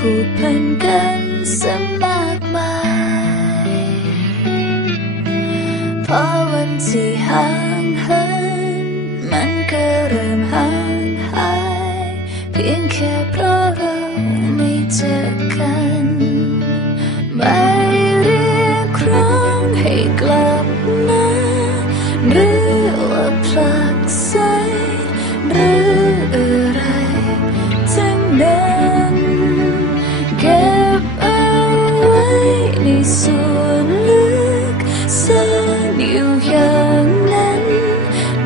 วันนั้นเคยผูกพันกันสมากมายพอวันที่ห่างเหินมันก็เริ่มห่างหายเพียงแค่เพราะเราไม่เจอกันไม่เรียกร้องให้กลับมาหรือว่าผลักไส ส่วนลึกซ่อนอยู่อย่างนั้น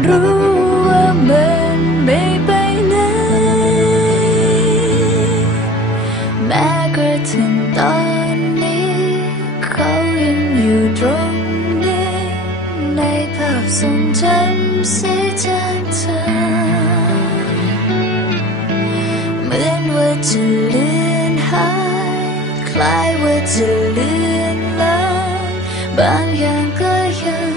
รู้ว่ามันไม่ไปไหนแม้กระทั่งตอนนี้ เขายังอยู่ตรงนี้ ในภาพทรงจำสีจางเธอเหมือนว่าจะเลือนหาย คล้ายว่าจะลือ นลาง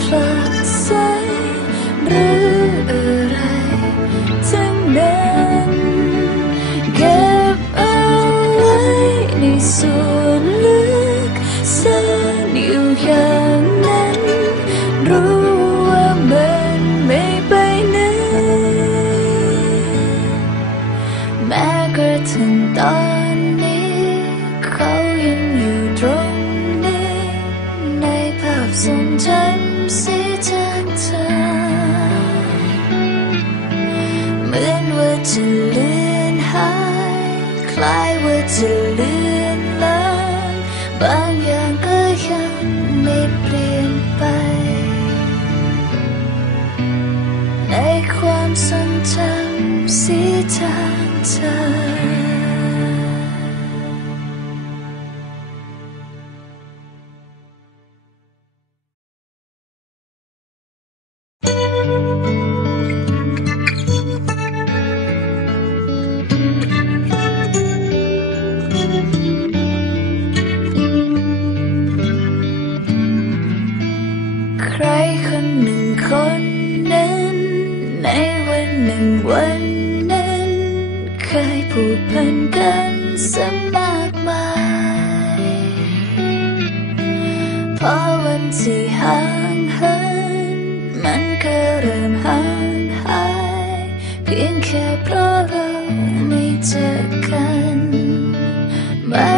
ผลักไสหรืออะไรทั้งนั้นเก็บเอาไว้ในส่วนลึกซ่อนอยู่อย่างนั้นรู้ว่ามันไม่ไปไหนแม้กระทั่งตอนนี้เขายังอยู่ตรงนี้ในภาพทรงจำ ล้ายว่าจะเลือนลางบางอย่างก็ยังไม่เปลี่ยนไป ในความทรงจำสีจางเธอ ใครคนหนึ่งคนนั้น ในวันหนึ่งวันนั้น เคยผูกพันกันสมากมายพอวันที่ห่างเหินมันก็เริ่มห่างหาย เพียงแค่เพราะเราไม่เจอกันไม่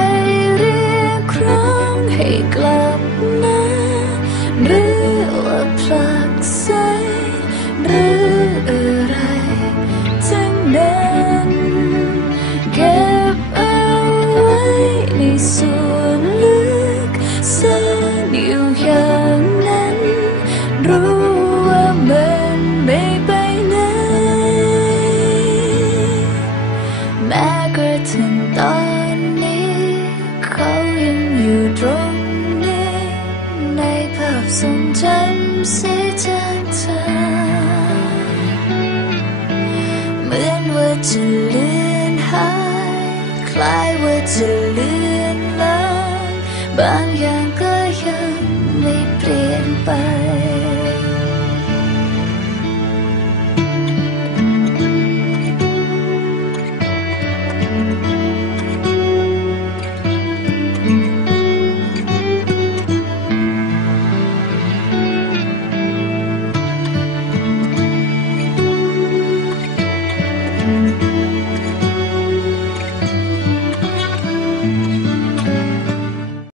เรียกร้องให้กลับมา หรือำสีจางเธอ เหมือนว่าจะเลือนหาย คล้ายว่าจะเลือนลางบางอย่างก็ยังไม่เปลี่ยนไป